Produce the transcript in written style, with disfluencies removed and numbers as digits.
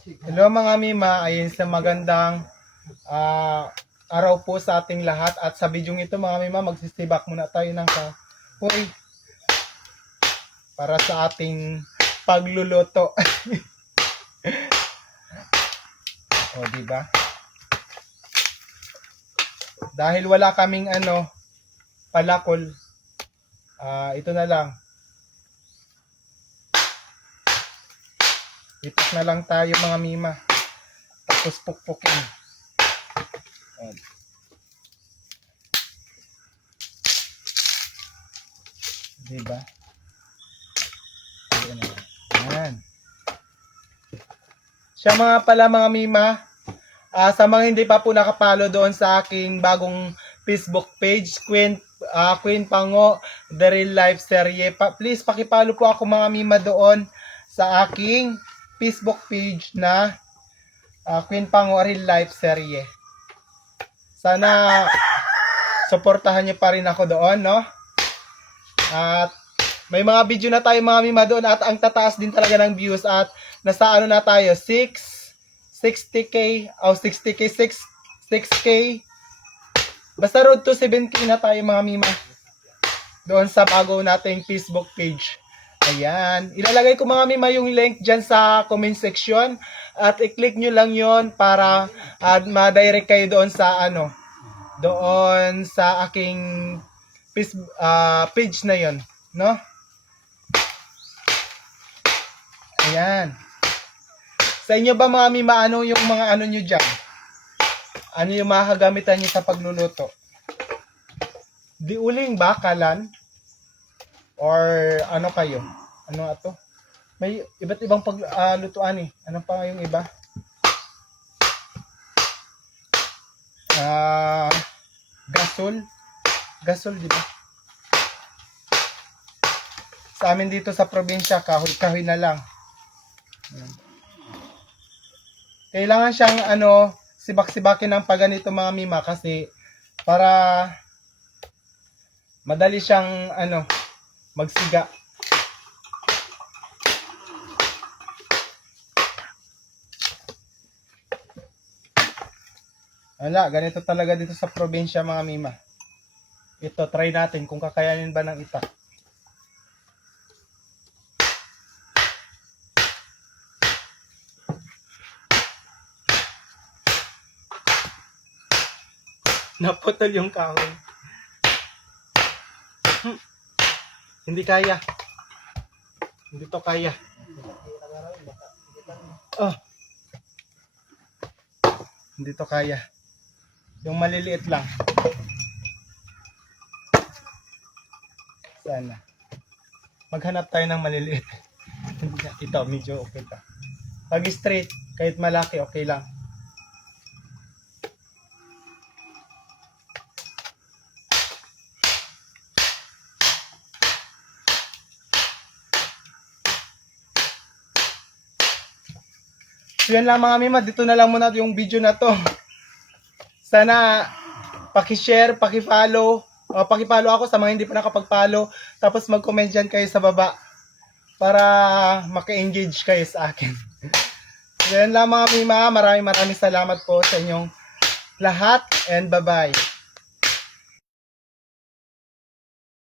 Hello mga Mima, ayun sa magandang araw po sa ating lahat. At sa video ito mga Mima, magsisibak muna tayo ng kahoy para sa ating pagluluto. O diba? Dahil wala kaming palakol, ito na lang. Ipak na lang tayo mga Mima. Tapos pukpukin. Diba? Ayan. Siya mga pala mga Mima. Sa mga hindi pa po nakapalo doon sa aking bagong Facebook page, Queen Pango, The Real Life Serye. Please pakipalo po ako mga Mima doon sa aking Facebook page na Queen Pango Real Life Serye. Sana suportahan niyo pa rin ako doon, no? At may mga video na tayo mga Mima doon at ang tataas din talaga ng views at nasa na tayo 60k o 60k 6k basta road to 7k na tayo mga Mima doon sa bago nating Facebook page. Ayan, ilalagay ko mga Mima yung link dyan sa comment section at i-click nyo lang yon para ma-direct kayo doon sa doon sa aking page na yon, no? Ayan. Sa inyo ba mga Mima, ano yung mga nyo dyan? Ano yung makakagamitan nyo sa pagluluto? Di uling ba, kalan? Or ano kayo? Ano ato? May iba't ibang paglutuan eh. Ano pa yung iba? Gasol. Gasol, di ba? Sa amin dito sa probinsya, kahoy-kahoy na lang. Kailangan siyang sibak-sibakin ng paganito mga Mima kasi para madali siyang magsiga. Wala, ganito talaga dito sa probinsya mga Mima. Ito, try natin kung kakayanin ba ng itak. Naputol yung kahoy. Hindi kaya. Hindi to kaya. Hindi to kaya. Yung maliliit lang. Sana. Maghanap tayo ng maliliit. Ito, medyo okay pa. Pag straight, kahit malaki, okay lang. So yan lang mga Mima, dito na lang muna yung video na to. Sana paki-share, paki-follow, paki-follow ako sa mga hindi pa nakapag-follow, tapos mag-comment dyan kayo sa baba para maka-engage kayo sa akin. So yan lang mga Mima, maraming salamat po sa inyong lahat and bye-bye.